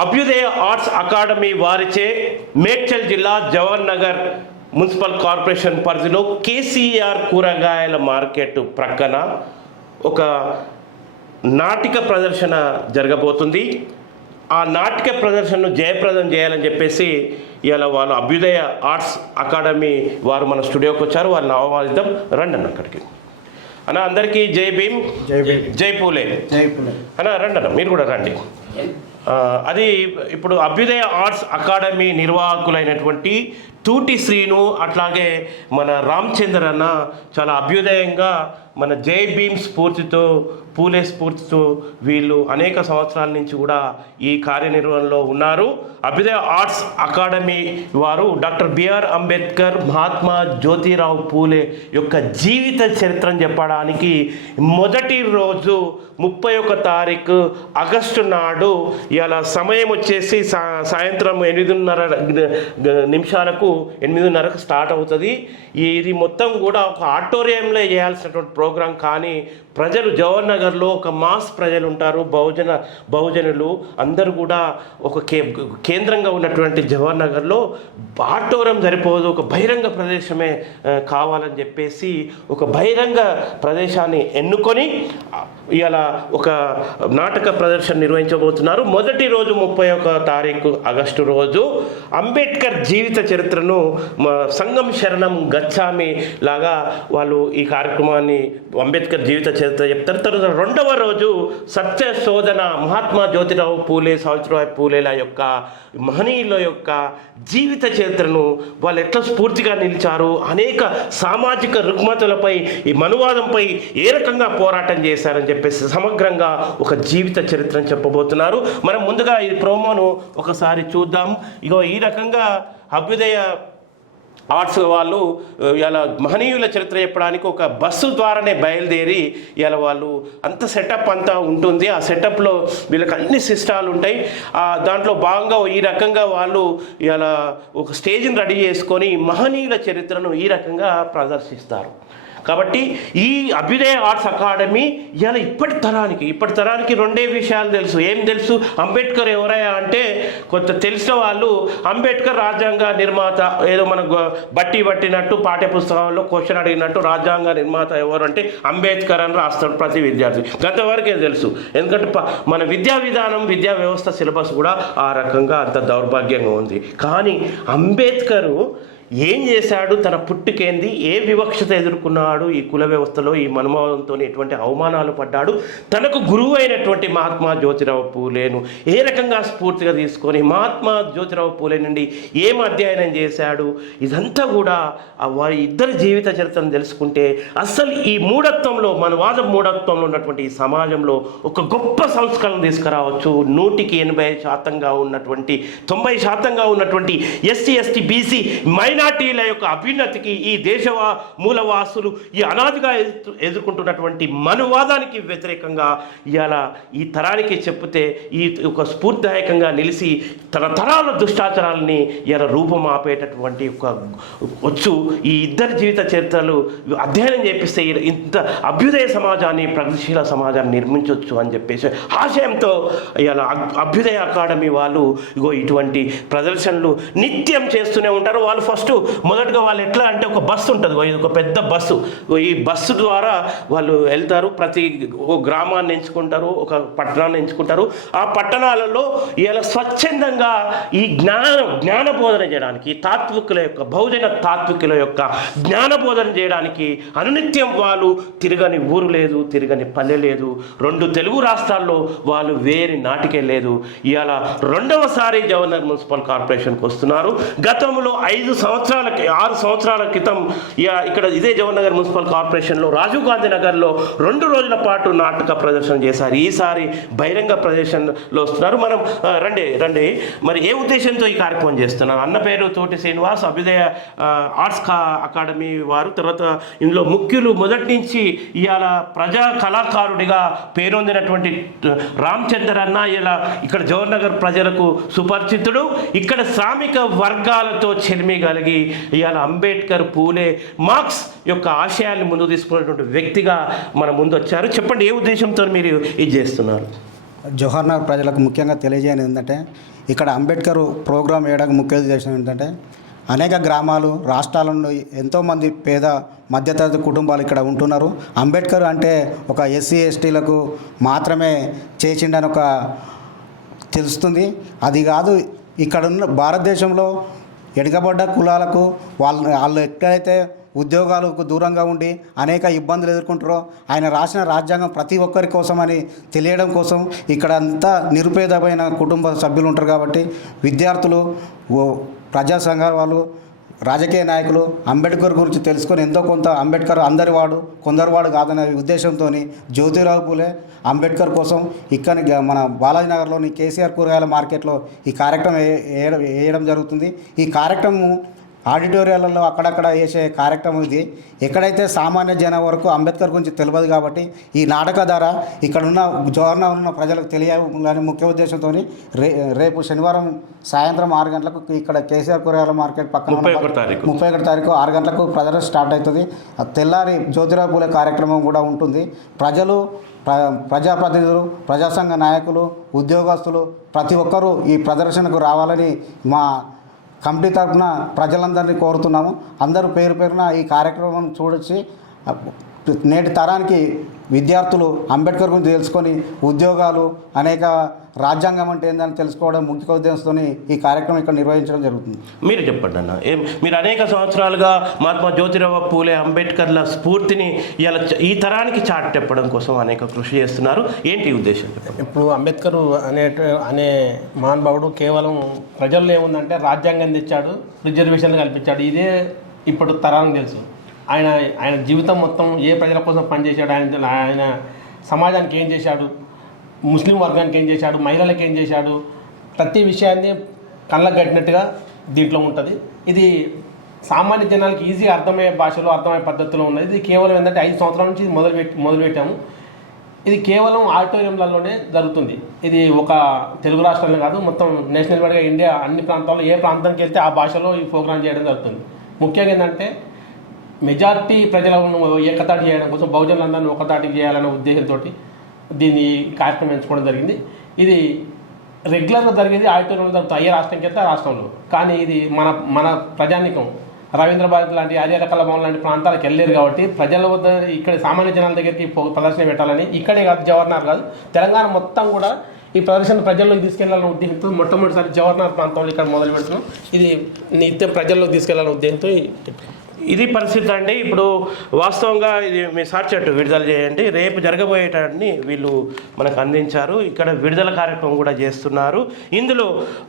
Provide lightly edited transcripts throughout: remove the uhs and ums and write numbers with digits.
అభ్యుదయ arts academy వారిచే మేడ్చల్ జిల్లా జవహర్ నగర్ మున్సిపల్ కార్పొరేషన్ పరిధిలో కేసీఆర్ కూరగాయల మార్కెట్ ప్రక్కన ఒక నాటిక ప్రదర్శన జరగబోతుంది. ఆ నాటిక ప్రదర్శనను జయప్రదం చేయాలని చెప్పేసి ఇవాళ వాళ్ళు అభ్యుదయ ఆర్ట్స్ అకాడమీ వారు మన స్టూడియోకి వచ్చారు. వాళ్ళని ఆహ్వానిద్దాం. రండి అన్న అక్కడికి. అన్న అందరికీ జై భీమ్, జై పూలే. అన్న రండి అన్న, మీరు కూడా రండి. అది ఇప్పుడు అభ్యుదయ ఆర్ట్స్ అకాడమీ నిర్వాహకులైనటువంటి తూటి శ్రీను, అట్లాగే మన రామచంద్ర అన్న చాలా అభ్యుదయంగా మన జై భీమ్ స్ఫూర్తితో, పూలే స్ఫూర్తితో వీళ్ళు అనేక సంవత్సరాల నుంచి కూడా ఈ కార్యనిర్వహణలో ఉన్నారు. అభ్యుదయ ఆర్ట్స్ అకాడమీ వారు డాక్టర్ బిఆర్ అంబేద్కర్, మహాత్మా జ్యోతిరావు పూలే యొక్క జీవిత చరిత్రను చెప్పడానికి మొదటి రోజు 31 తారీఖు ఆగస్టు నాడు ఇవాళ సమయం వచ్చేసి సాయంత్రం 8:30కు స్టార్ట్ అవుతుంది. ఇది మొత్తం కూడా ఒక ఆడిటోరియంలో చేయాల్సినటువంటి ప్రోగ్రాం. కానీ ప్రజలు జవహర్ నగర్లో ఒక మాస్ ప్రజలు ఉంటారు, బహుజనులు అందరూ కూడా ఒక కేంద్రంగా ఉన్నటువంటి జవహర్ నగర్లో ఆడిటోరియం సరిపోదు, ఒక బహిరంగ ప్రదేశమే కావాలని చెప్పేసి ఒక బహిరంగ ప్రదేశాన్ని ఎన్నుకొని ఇవాళ ఒక నాటక ప్రదర్శన నిర్వహించబోతున్నారు. మొదటి రోజు 31 తారీఖు ఆగస్టు రోజు అంబేద్కర్ జీవిత చరిత్రను సంగం శరణం గచ్చామి లాగా వాళ్ళు ఈ కార్యక్రమాన్ని అంబేద్కర్ జీవిత చరిత్ర చెప్తారు. తర్వాత రెండవ రోజు సత్య శోధన, మహాత్మా జ్యోతిరావు పూలే, సావిత్రిబాయి పూలేల యొక్క మహనీయుల యొక్క జీవిత చరిత్రను, వాళ్ళు ఎట్లా స్ఫూర్తిగా నిలిచారు, అనేక సామాజిక రుగ్మతలపై, ఈ మనువాదంపై ఏ రకంగా పోరాటం చేశారని చెప్పేసి సమగ్రంగా ఒక జీవిత చరిత్రను చెప్పబోతున్నారు. మనం ముందుగా ఈ ప్రోమోను ఒకసారి చూద్దాం. ఇగో ఈ రకంగా అభ్యుదయ ఆర్ట్స్ వాళ్ళు ఇలా మహనీయుల చరిత్ర చెప్పడానికి ఒక బస్సు ద్వారానే బయలుదేరి ఇలా వాళ్ళు అంత సెటప్ అంతా ఉంటుంది. ఆ సెటప్లో వీళ్ళకి అన్ని సిస్టాలు ఉంటాయి. దాంట్లో భాగంగా ఈ రకంగా వాళ్ళు ఇలా ఒక స్టేజ్ని రెడీ చేసుకొని మహనీయుల చరిత్రను ఈ రకంగా ప్రదర్శిస్తారు. కాబట్టి ఈ అభ్యుదయ ఆర్ట్స్ అకాడమీ ఇలా ఇప్పటి తరానికి రెండే విషయాలు తెలుసు. ఏం తెలుసు? అంబేద్కర్ ఎవరయ్యా అంటే కొంత తెలిసిన వాళ్ళు అంబేద్కర్ రాజ్యాంగ నిర్మాత, ఏదో మనకు బట్టినట్టు పాఠ్య పుస్తకాల్లో క్వశ్చన్ అడిగినట్టు రాజ్యాంగ నిర్మాత ఎవరు అంటే అంబేద్కర్ అని రాస్తాడు ప్రతి విద్యార్థి. గతవరకే తెలుసు. ఎందుకంటే మన విద్యా విధానం, విద్యా వ్యవస్థ సిలబస్ కూడా ఆ రకంగా అంత దౌర్భాగ్యంగా ఉంది. కానీ అంబేద్కరు ఏం చేశాడు? తన పుట్టుకేంది, ఏ వివక్షత ఎదుర్కొన్నాడు, ఈ కుల వ్యవస్థలో ఈ మనువాదంతో ఎటువంటి అవమానాలు పడ్డాడు, తనకు గురువు అయినటువంటి మహాత్మా జ్యోతిరావు పూలేను ఏ రకంగా స్ఫూర్తిగా తీసుకొని మహాత్మా జ్యోతిరావు పూలే నుండి ఏం అధ్యయనం చేశాడు, ఇదంతా కూడా వారి ఇద్దరి జీవిత చరిత్రను తెలుసుకుంటే అసలు ఈ మూఢత్వంలో, మనవాద మూఢత్వంలో ఉన్నటువంటి ఈ సమాజంలో ఒక గొప్ప సంస్కరణ తీసుకురావచ్చు. 100% ఉన్నటువంటి 90% ఉన్నటువంటి ఎస్సీ, ఎస్టీ, బీసీ, మైనార్టీల యొక్క అభ్యున్నతికి, ఈ దేశ మూలవాసులు ఈ అనాదిగా ఎదుర్కొంటున్నటువంటి మనువాదానికి వ్యతిరేకంగా ఇవాళ ఈ తరానికి చెప్తే ఈ ఒక స్ఫూర్తిదాయకంగా నిలిచి తన తరాల దుష్టాచారాలని ఇలా రూపం ఆపేటటువంటి ఒక వచ్చు ఈ ఇద్దరి జీవిత చరిత్రలు అధ్యయనం చేపిస్తే ఇంత అభ్యుదయ సమాజాన్ని, ప్రగతిశీల సమాజాన్ని నిర్మించవచ్చు అని చెప్పేసి ఆశయంతో ఇలా అభ్యుదయ అకాడమీ వాళ్ళు ఇగో ఇటువంటి ప్రదర్శనలు నిత్యం చేస్తూనే ఉంటారు. వాళ్ళు మొదటగా వాళ్ళు ఎట్లా అంటే ఒక బస్సు ఉంటుంది, ఇది ఒక పెద్ద బస్సు. ఈ బస్సు ద్వారా వాళ్ళు వెళ్తారు, ప్రతి ఒక గ్రామాన్ని ఎంచుకుంటారు, ఒక పట్టణాన్ని ఎంచుకుంటారు. ఆ పట్టణాలలో ఇలా స్వచ్ఛందంగా ఈ జ్ఞాన బోధన చేయడానికి, తాత్వికుల యొక్క, బహుజన తాత్వికుల యొక్క జ్ఞాన బోధన చేయడానికి అనునిత్యం వాళ్ళు తిరగని ఊరు లేదు, తిరగని పల్లె లేదు. 2 తెలుగు రాష్ట్రాల్లో వాళ్ళు వేరే నాటికే లేదు. ఇవాళ రెండవసారి జవహర్ మున్సిపల్ కార్పొరేషన్కి వస్తున్నారు. గతంలో 6 సంవత్సరాల క్రితం ఇక్కడ ఇదే జవహర్ నగర్ మున్సిపల్ కార్పొరేషన్లో రాజీవ్ గాంధీ నగర్లో 2 రోజుల పాటు నాటక ప్రదర్శన చేశారు. ఈసారి బహిరంగ ప్రదర్శనలో వస్తున్నారు. మనం రండి మరి ఏ ఉద్దేశంతో ఈ కార్యక్రమం చేస్తున్నారు? అన్న పేరు తోటి శ్రీనివాస్, అభ్యుదయ ఆర్ట్స్ అకాడమీ వారు. తర్వాత ఇందులో ముఖ్యులు మొదటి నుంచి ఇవాళ ప్రజా కళాకారుడిగా పేరొందినటువంటి రామచంద్ర అన్న ఇలా ఇక్కడ జవహర్ నగర్ ప్రజలకు సుపరిచితుడు. ఇక్కడ శ్రామిక వర్గాలతో చెలిమి కలిగి ఇవాళ అంబేద్కర్, పూలే, మార్క్స్ యొక్క ఆశయాల్ని ముందుకు తీసుకున్నటువంటి వ్యక్తిగా మన ముందు వచ్చారు. చెప్పండి, ఏ ఉద్దేశంతో మీరు ఇది చేస్తున్నారు? జవహర్నగర్ ప్రజలకు ముఖ్యంగా తెలియజేయని ఏంటంటే ఇక్కడ అంబేద్కర్ ప్రోగ్రాం వేయడానికి ముఖ్య ఉద్దేశం ఏంటంటే అనేక గ్రామాలు రాష్ట్రాల నుండి ఎంతోమంది పేద మధ్యతరగతి కుటుంబాలు ఇక్కడ ఉంటున్నారు. అంబేద్కర్ అంటే ఒక ఎస్సీ ఎస్టీలకు మాత్రమే చేసిండని ఒక తెలుస్తుంది. అది కాదు, ఇక్కడున్న భారతదేశంలో వెనుకబడ్డ కులాలకు వాళ్ళు ఎక్కడైతే ఉద్యోగాలకు దూరంగా ఉండి అనేక ఇబ్బందులు ఎదుర్కొంటారో ఆయన రాసిన రాజ్యాంగం ప్రతి ఒక్కరి కోసమని తెలియడం కోసం ఇక్కడ అంతా నిరుపేదమైన కుటుంబ సభ్యులు ఉంటారు. కాబట్టి విద్యార్థులు, ప్రజా సంఘాల వాళ్ళు, రాజకీయ నాయకులు అంబేద్కర్ గురించి తెలుసుకొని ఎంతో కొంత అంబేద్కర్ అందరి వాడు కొందరు వాడు కాదనే ఉద్దేశంతో జ్యోతిరావు పూలే అంబేద్కర్ కోసం ఇక్కడ మన బాలాజీనగర్లోని కేసీఆర్ కూరగాయల మార్కెట్లో ఈ కార్యక్రమం వేయడం జరుగుతుంది. ఈ కార్యక్రమం ఆడిటోరియాలలో అక్కడక్కడ వేసే కార్యక్రమం ఇది. ఎక్కడైతే సామాన్య జనం వరకు అంబేద్కర్ గురించి తెలియదు కాబట్టి ఈ నాటక ద్వారా ఇక్కడున్న జవహర్నగర్ ఉన్న ప్రజలకు తెలియాలని ముఖ్య ఉద్దేశంతో రేపు శనివారం సాయంత్రం 6 గంటలకు ఇక్కడ కేసీఆర్ కూరగాయల మార్కెట్ పక్కన 31 తారీఖు 6 గంటలకు ప్రదర్శన స్టార్ట్ అవుతుంది. తెల్లారి జ్యోతిరావు పూలే కార్యక్రమం కూడా ఉంటుంది. ప్రజలు, ప్రజాప్రతినిధులు, ప్రజాసంఘ నాయకులు, ఉద్యోగస్తులు ప్రతి ఒక్కరూ ఈ ప్రదర్శనకు రావాలని మా కమిటీ తరఫున ప్రజలందరినీ కోరుతున్నాము. అందరూ పేరు పేరున ఈ కార్యక్రమం చూడొచ్చి నేటి తరానికి విద్యార్థులు అంబేద్కర్ గురించి తెలుసుకొని ఉద్యోగాలు, అనేక రాజ్యాంగం అంటే ఏందని తెలుసుకోవడం ముఖ్య ఉద్దేశంతో ఈ కార్యక్రమం ఇక్కడ నిర్వహించడం జరుగుతుంది. మీరు చెప్పండి అన్న, మీరు అనేక సంవత్సరాలుగా మహాత్మా జ్యోతిరావు పూలే అంబేద్కర్ల స్ఫూర్తిని ఇలా ఈ తరానికి చాటి చెప్పడం కోసం అనేక కృషి చేస్తున్నారు. ఏంటి ఉద్దేశం? ఇప్పుడు అంబేద్కర్ అనే మహానుభావుడు కేవలం ప్రజల్లో ఏముందంటే రాజ్యాంగం తెచ్చాడు, రిజర్వేషన్లు కల్పించాడు. ఇదే ఇప్పుడు తరానికి తెలుసు. ఆయన జీవితం మొత్తం ఏ ప్రజల కోసం పనిచేశాడు, ఆయన సమాజానికి ఏం చేశాడు, ముస్లిం వర్గానికి ఏం చేశాడు, మహిళలకు ఏం చేశాడు, ప్రతి విషయాన్ని కళ్ళకు కట్టినట్టుగా దీంట్లో ఉంటుంది. ఇది సామాన్య జనాలకి ఈజీగా అర్థమయ్యే భాషలో, అర్థమయ్యే పద్ధతిలో ఉన్నది. ఇది కేవలం ఏంటంటే 5 సంవత్సరాల నుంచి మొదలుపెట్టాము. ఇది కేవలం ఆడిటోరియంలలోనే జరుగుతుంది. ఇది ఒక తెలుగు రాష్ట్రాలనే కాదు, మొత్తం నేషనల్ వైడ్గా ఇండియా అన్ని ప్రాంతాల్లో ఏ ప్రాంతానికి వెళ్తే ఆ భాషలో ఈ ప్రోగ్రాం చేయడం జరుగుతుంది. ముఖ్యంగా ఏంటంటే మెజారిటీ ప్రజలను ఏకతాటి చేయడం కోసం, బహుజనులందరినీ ఒకతాటి చేయాలనే ఉద్దేశంతో దీన్ని కార్యక్రమం ఎంచుకోవడం జరిగింది. ఇది రెగ్యులర్గా జరిగేది ఆడిటోరియంలో జరుగుతుంది, అయ్యే రాష్ట్రంకి వెళ్తే రాష్ట్రంలో. కానీ ఇది మన ప్రజానికం రవీంద్ర భారతి లాంటి, హరిహర కళాభవన్ లాంటి ప్రాంతాలకు వెళ్ళలేరు కాబట్టి ప్రజల వద్ద ఇక్కడ సామాన్య జనాల దగ్గరికి ప్రదర్శన పెట్టాలని, ఇక్కడే కాదు జవహర్నగర్ కాదు తెలంగాణ మొత్తం కూడా ఈ ప్రదర్శన ప్రజల్లోకి తీసుకెళ్లాలనే ఉద్దేశంతో మొట్టమొదటిసారి జవహర్నగర్ ప్రాంతంలో ఇక్కడ మొదలు పెడుతున్నాం. ఇది నిత్యం ప్రజల్లోకి తీసుకెళ్లాలనే ఉద్దేశంతో ఇది పరిస్థితి అండి. ఇప్పుడు వాస్తవంగా ఇది మీ సాక్షాట్ విడుదల చేయండి. రేపు జరగబోయేటాన్ని వీళ్ళు మనకు అందించారు. ఇక్కడ విడుదల కార్యక్రమం కూడా చేస్తున్నారు. ఇందులో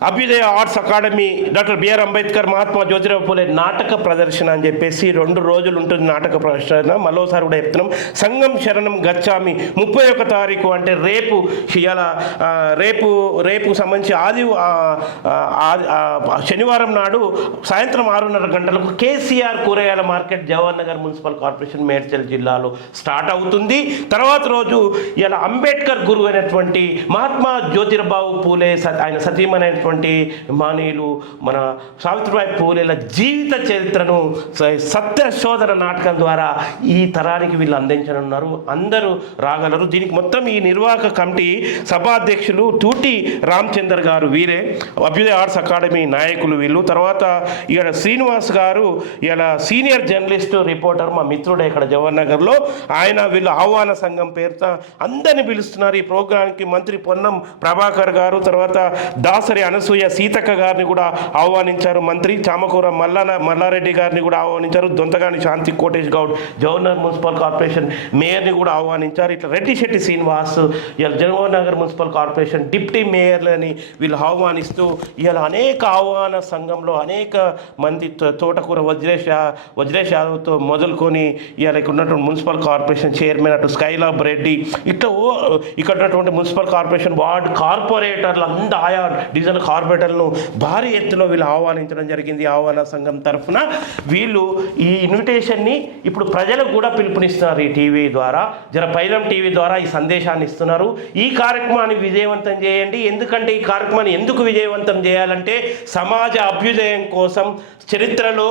Abhyudaya arts academy, doctor B R Ambedkar, Mahatma Jyotirao Phule నాటక ప్రదర్శన అని చెప్పేసి 2 రోజులు ఉంటుంది నాటక ప్రదర్శన. మరోసారి కూడా చెప్తున్నాం, సంఘం శరణం గచ్చామి 31 తారీఖు అంటే రేపు, ఇలా రేపు సంబంధించి శనివారం నాడు సాయంత్రం 6:30 గంటలకు కేసీఆర్ కూరగాయల market Jawaharnagar municipal corporation Medchal జిల్లాలో స్టార్ట్ అవుతుంది. తర్వాత రోజు ఇలా అంబేద్కర్ గురువు అయినటువంటి మహాత్మా జ్యోతిరావు పూలే, ఆయన సతీమణైనటువంటి మానీయులు మన సావిత్రిబాయి పూలేల జీవిత చరిత్రను సత్యశోధన నాటకం ద్వారా ఈ తరానికి వీళ్ళు అందించనున్నారు. అందరూ రాగలరు. దీనికి మొత్తం ఈ నిర్వాహక కమిటీ సభాధ్యక్షులు తూటి రామచందర్ గారు, వీరే అభ్యుదయ ఆర్ట్స్ అకాడమీ నాయకులు వీళ్ళు. తర్వాత ఇక్కడ శ్రీనివాస్ గారు ఇలా సీనియర్ జర్నలిస్టు, రిపోర్టర్, మా మిత్రుడే ఇక్కడ జవహర్నగర్లో. ఆయన వీళ్ళు ఆహ్వాన సంఘం పేరుతో అందరినీ పిలుస్తున్నారు ఈ ప్రోగ్రాంకి. మంత్రి పొన్నం ప్రభాకర్ గారు, తర్వాత దాసరి అనసూయ సీతక్క గారిని కూడా ఆహ్వానించారు. మంత్రి చామకూర మల్లారెడ్డి గారిని కూడా ఆహ్వానించారు. దొంతగాని శాంతి కోటేష్ గౌడ్ జవహర్నగర్ మున్సిపల్ కార్పొరేషన్ మేయర్ని కూడా ఆహ్వానించారు. ఇట్లా రెడ్డిశెట్టి శ్రీనివాస్ ఇలా జవహర్నగర్ మున్సిపల్ కార్పొరేషన్ డిప్యూటీ మేయర్లని వీళ్ళు ఆహ్వానిస్తూ ఇలా అనేక ఆహ్వాన సంఘంలో అనేక మంది, తోటకూర వజ్రేష్ యాదవ్తో మొదలుకొని ఇవాళ ఇక్కడ ఉన్నటువంటి మున్సిపల్ కార్పొరేషన్ చైర్మన్ అటు స్కైలాబ్ రెడ్డి, ఇట్లా ఇక్కడ ఉన్నటువంటి మున్సిపల్ కార్పొరేషన్ వార్డు కార్పొరేటర్లు, అంత ఆయా డివిజన్ కార్పొరేటర్లను భారీ ఎత్తులో వీళ్ళు ఆహ్వానించడం జరిగింది. ఆహ్వాన సంఘం తరఫున వీళ్ళు ఈ ఇన్విటేషన్ని ఇప్పుడు ప్రజలకు కూడా పిలుపునిస్తున్నారు. ఈ టీవీ ద్వారా, పైలం టీవీ ద్వారా ఈ సందేశాన్ని ఇస్తున్నారు. ఈ కార్యక్రమాన్ని విజయవంతం చేయండి. ఎందుకంటే ఈ కార్యక్రమాన్ని ఎందుకు విజయవంతం చేయాలంటే సమాజ అభ్యుదయం కోసం చరిత్రలో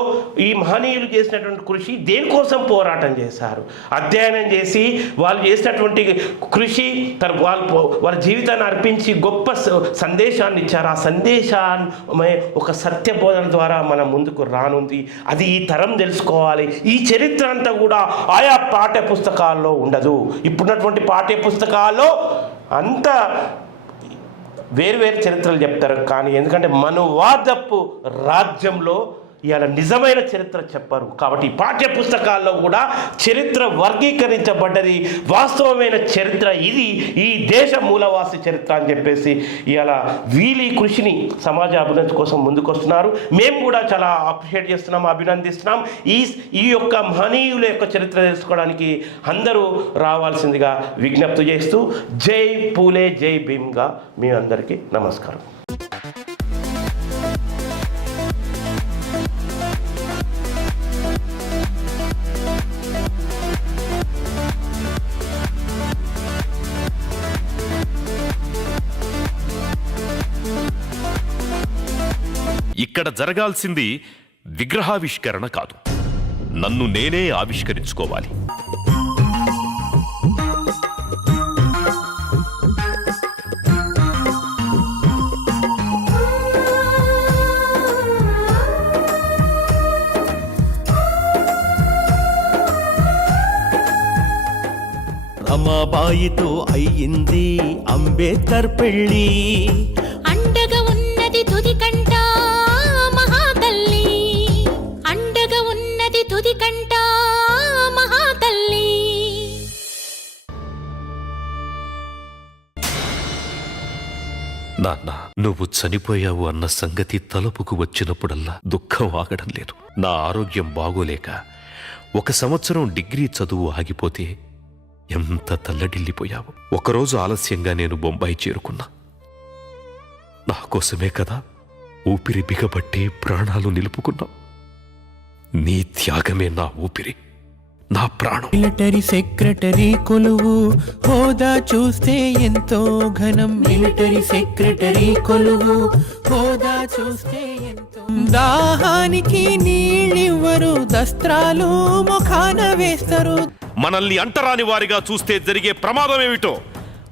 ఈ మహనీయ మహనీయులు చేసినటువంటి కృషి దేనికోసం పోరాటం చేశారు, అధ్యయనం చేసి వాళ్ళు చేసినటువంటి కృషి వాళ్ళ జీవితాన్ని అర్పించి గొప్ప సందేశాన్ని ఇచ్చారు. ఆ సందేశాన్ని ఒక సత్యబోధన ద్వారా మన ముందుకు రానుంది. అది ఈ తరం తెలుసుకోవాలి. ఈ చరిత్ర అంతా కూడా ఆయా పాఠ్య పుస్తకాల్లో ఉండదు. ఇప్పుడున్నటువంటి పాఠ్య పుస్తకాల్లో అంతా వేరు చరిత్రలు చెప్తారు. కానీ ఎందుకంటే మనువాదపు రాజ్యంలో ఇవాళ నిజమైన చరిత్ర చెప్పరు. కాబట్టి ఈ పాఠ్య పుస్తకాల్లో కూడా చరిత్ర వర్గీకరించబడ్డది. వాస్తవమైన చరిత్ర ఇది, ఈ దేశ మూలవాసి చరిత్ర అని చెప్పేసి ఇవాళ వీళ్ళ కృషిని సమాజ అభివృద్ధి కోసం ముందుకొస్తున్నారు. మేము కూడా చాలా అప్రిషియేట్ చేస్తున్నాం, అభినందిస్తున్నాం. ఈ యొక్క మహనీయుల యొక్క చరిత్ర తెలుసుకోవడానికి అందరూ రావాల్సిందిగా విజ్ఞప్తి చేస్తూ జై పూలే జై భీమ్గా మీ అందరికీ నమస్కారం. ఇక్కడ జరగాల్సింది విగ్రహావిష్కరణ కాదు, నన్ను నేనే ఆవిష్కరించుకోవాలి. రమాబాయితో అయ్యింది అంబేద్కర్ పెళ్ళి, అండగా ఉన్నది తుది కంట మహాతల్లి, అండగా ఉన్నది తుది కంట మహాతల్లి. నాన్న, నువ్వు చనిపోయావు అన్న సంగతి తలుపుకు వచ్చినప్పుడల్లా దుఃఖం ఆగడం లేదు. నా ఆరోగ్యం బాగోలేక 1 సంవత్సరం డిగ్రీ చదువు ఆగిపోతే ఎంత తల్లడిల్లిపోయావు. ఒకరోజు ఆలస్యంగా నేను బొంబాయి చేరుకున్నా. నా కోసమే కదా ఊపిరి బిగబట్టి ప్రాణాలు నిలుపుకున్నావు. నీ త్యాగమే నా ఊపిరి, నా ప్రాణం. మిలిటరీ సెక్రటరీ కొలువు హోదా చూస్తే ఎంతో ఘనం, మిలిటరీ సెక్రటరీ కొలువు హోదా చూస్తే ఎంతో. దాహానికి నీళ్ళివ్వరు, దస్త్రాలు ముఖాన వేస్తారు. మనల్ని అంటరాని వారిగా చూస్తే జరిగే ప్రమాదం ఏమిటో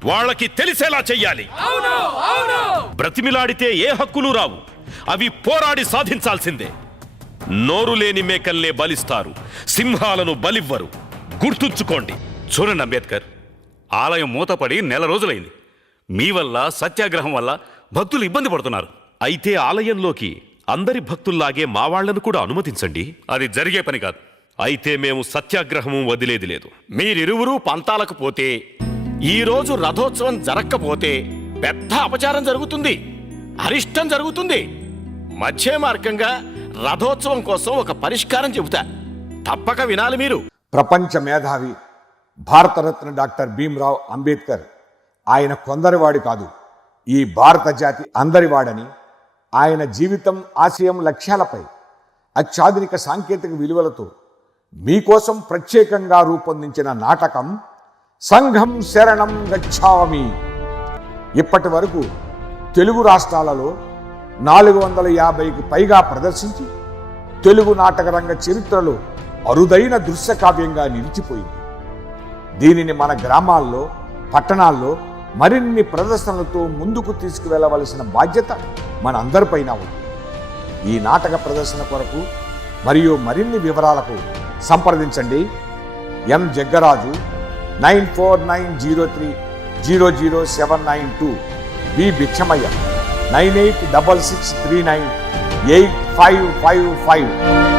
వాళ్ళకి తెలిసేలా చెయ్యాలి. బ్రతిమిలాడితే ఏ హక్కులు రావు, అవి పోరాడి సాధించాల్సిందే. నోరు లేని మేకల్నే బలిస్తారు, సింహాలను బలివ్వరు. గుర్తుంచుకోండి. చూడండి అంబేద్కర్, ఆలయం మూతపడి 1 నెల రోజులైంది. మీ వల్ల, సత్యాగ్రహం వల్ల భక్తులు ఇబ్బంది పడుతున్నారు. అయితే ఆలయంలోకి అందరి భక్తుల్లాగే మా వాళ్లను కూడా అనుమతించండి. అది జరిగే పని కాదు. అయితే మేము సత్యాగ్రహము వదిలేది లేదు. మీరిరువురు పంతాలకు పోతే, ఈరోజు రథోత్సవం జరక్కపోతే పెద్ద అపచారం జరుగుతుంది, అరిష్టం జరుగుతుంది. మధ్య మార్గంగా రథోత్సవం కోసం ఒక పరిష్కారం చెబుతా, తప్పక వినాలి మీరు. ప్రపంచ మేధావి భారతరత్న డాక్టర్ భీమ్రావ్ అంబేద్కర్ ఆయన కొందరివాడి కాదు, ఈ భారత జాతి అందరివాడని, ఆయన జీవితం, ఆశయం, లక్ష్యాలపై అత్యాధునిక సాంకేతిక విలువలతో మీకోసం ప్రత్యేకంగా రూపొందించిన నాటకం సంఘం శరణం గచ్ఛామి. ఇప్పటి వరకు తెలుగు రాష్ట్రాలలో 450కి పైగా ప్రదర్శించి తెలుగు నాటక రంగ చరిత్రలో అరుదైన దృశ్య కావ్యంగా నిలిచిపోయింది. దీనిని మన గ్రామాల్లో, పట్టణాల్లో మరిన్ని ప్రదర్శనలతో ముందుకు తీసుకువెళ్ళవలసిన బాధ్యత మన అందరిపైన ఉంది. ఈ నాటక ప్రదర్శన కొరకు మరియు మరిన్ని వివరాలకు సంప్రదించండి ఎం జగ్గరాజు 9490300792, బి భిక్షమయ్య 9866398555.